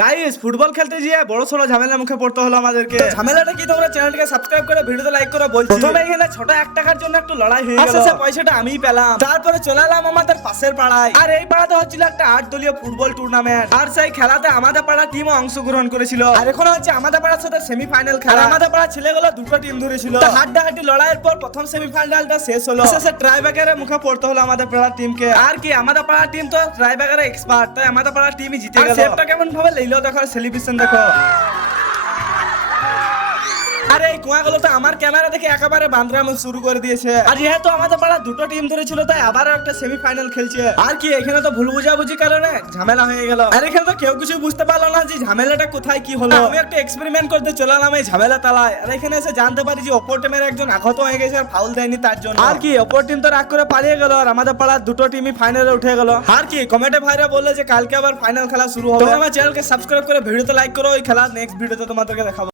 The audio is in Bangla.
গাইস ফুটবল খেলতে গিয়ে বড় সড়ো ঝামেলার মুখে পড়তে হলো আমাদেরকে। ঝামেলাটা কি তোমরা চ্যানেলটাকে সাবস্ক্রাইব করে ভিডিওতে লাইক করো বলছি। প্রথমে এখানে ছোট 1 টাকার জন্য একটু লড়াই হয়ে গেল। আচ্ছা পয়সাটা আমিই পেলাম। তারপরে চলে এলাম আমাদের পাশের পাড়ায়। আর এই পাড়াতে হচ্ছিল একটা 8 দলীয় ফুটবল টুর্নামেন্ট। আর সেই খেলাতে আমাদের পাড়া টিমও অংশগ্রহণ করেছিল। আর এখন হচ্ছে আমাদের পাড়ার সাথে সেমিফাইনাল খেলা। আর আমাদের পাড়ার ছেলেগুলো দুটো টিম ধরেছিল। হাড্ডাহাড্ডি লড়াইয়ের পর প্রথম সেমিফাইনালটা শেষ হলো। শেষে ট্রাইব্রেকারের মুখে পড়তে হলো আমাদের পাড়ার টিমকে। আর কি আমাদের পাড়ার টিম তো ট্রাইব্রেকারে এক্সপার্ট, তাই আমাদের পাড়ার টিমই জিতে গেল। সেটটা কেমন ভাবে লইলো দেখো, সেলিব্রেশন দেখো। আরে এই কুয়াগুলো তো আমার ক্যামেরা দেখে একেবারে বান্দরামো শুরু করে দিয়েছে। আর যেহেতু আমাদের পাড়া দুটো টিম ধরেছিল, তাই আবার একটা সেমিফাইনাল খেলছে। আর কি এখানে তো ভুল বুঝাবুঝি কারণে ঝামেলা হয়ে গেল। আর এখানে তো কেউ কিছু বুঝতে পারলো না যে ঝামেলাটা কোথায় কি হলো। আমি একটা এক্সপেরিমেন্ট করতে চলে এলাম এই ঝামেলা তালায়। আর এখানে এসে জানতে পারি যে অপর টিমের একজন আহত হয়ে গেছে আর ফাউল দেয়নি তার জন্য। আর কি অপর টিম তো রাগ করে পালিয়ে গেল, আর আমাদের পাড়ার দুটো টিমই ফাইনালে উঠে গেল। আর কি কমেন্টে ভাইরা বললে যে কালকে আবার ফাইনাল খেলা শুরু হবে। তোমরা আমার চ্যানেলকে সাবস্ক্রাইব করে ভিডিওতে লাইক করো। ওই খেলা নেক্সট ভিডিওতে তোমাদেরকে দেখাবো।